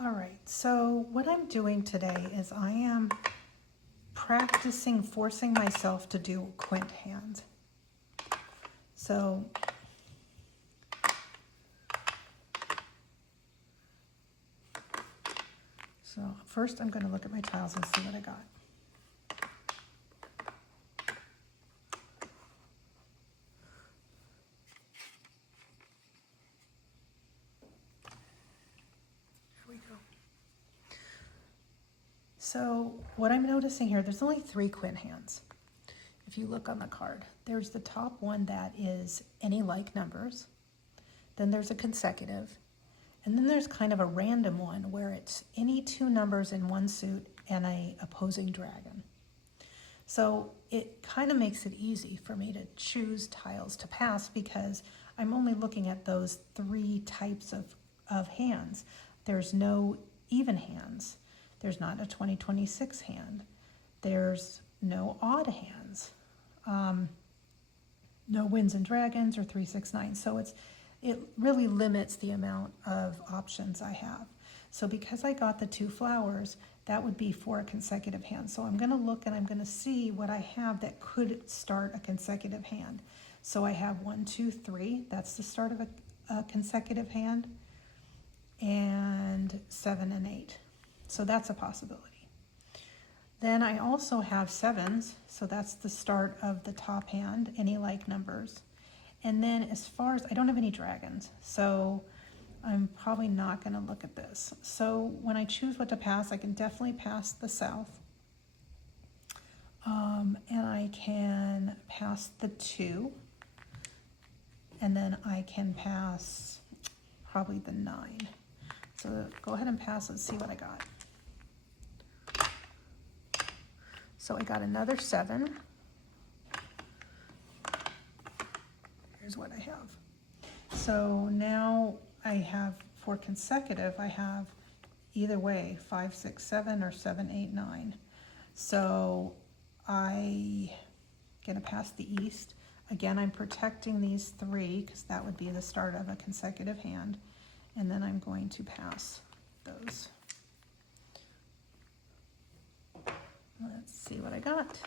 All right, so what I'm doing today is I am practicing forcing myself to do quint hand. So first I'm going to look at my tiles and see what I got. Here we go. So what I'm noticing here, there's only 3 quint hands. If you look on the card, there's the top one that is any like numbers. Then there's a consecutive. And then there's kind of a random one where it's any 2 numbers in one suit and a opposing dragon. So it kind of makes it easy for me to choose tiles to pass because I'm only looking at those 3 types of hands. There's no even hands. There's not a 20-26 hand. There's no odd hands. No winds and dragons or 3-6-9. So it really limits the amount of options I have. So because I got the 2 flowers, that would be for a consecutive hand. So I'm going to look and I'm going to see what I have that could start a consecutive hand. So I have 1, 2, 3. That's the start of a consecutive hand. And 7 and 8. So that's a possibility. Then I also have 7s. So that's the start of the top hand, any like numbers. And then as far as, I don't have any dragons, so I'm probably not going to look at this. So when I choose what to pass, I can definitely pass the south. And I can pass the 2. And then I can pass probably the 9. So go ahead and pass, let's see what I got. So I got another 7. Here's what I have. So now I have, for consecutive, I have either way, 5, 6, 7 or 7, 8, 9. So I gonna pass the east. Again, I'm protecting these 3 because that would be the start of a consecutive hand. And then I'm going to pass those. Let's see what I got.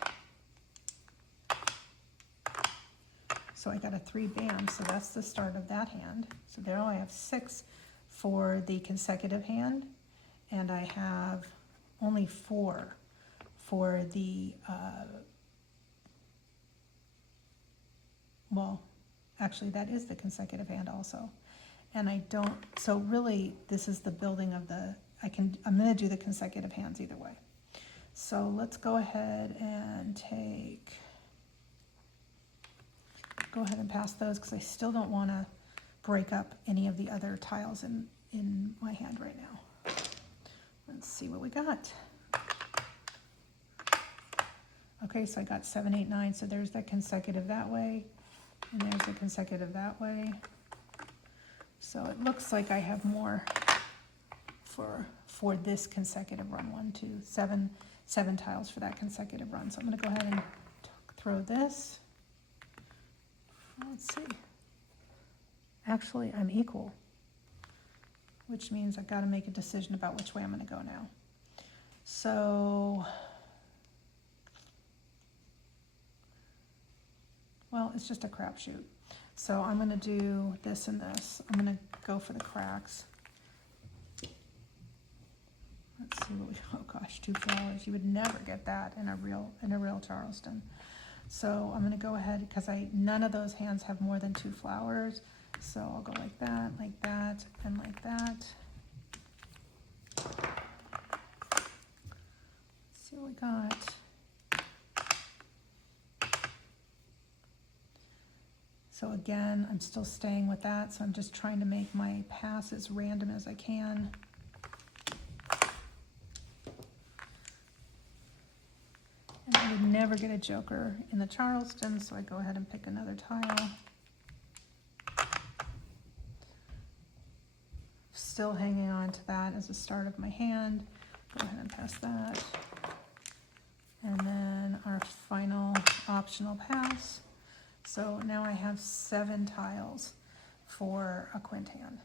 So I got a 3 bam, so that's the start of that hand. So there I have 6 for the consecutive hand, and I have only 4 for the, well, actually that is the consecutive hand also. And I don't, so really this is the building of the, I'm gonna do the consecutive hands either way. So let's go ahead and go ahead and pass those because I still don't want to break up any of the other tiles in my hand right now. Let's see what we got. Okay, so I got 7, 8, 9, so there's that consecutive that way, and there's the consecutive that way. So it looks like I have more for this consecutive run. 1, 2, 7 tiles for that consecutive run. So I'm going to go ahead and throw this. Let's see. Actually, I'm equal, which means I've got to make a decision about which way I'm going to go now. So, well, it's just a crapshoot. So I'm going to do this and this. I'm going to go for the cracks. Let's see what we, oh gosh, 2 flowers. You would never get that in a real Charleston. So I'm going to go ahead because none of those hands have more than 2 flowers. So I'll go like that, and like that. Let's see what we got. So again, I'm still staying with that. So I'm just trying to make my pass as random as I can. And I would never get a joker in the Charleston, so I go ahead and pick another tile. Still hanging on to that as the start of my hand. Go ahead and pass that. And then our final optional pass. So now I have 7 tiles for a quint hand.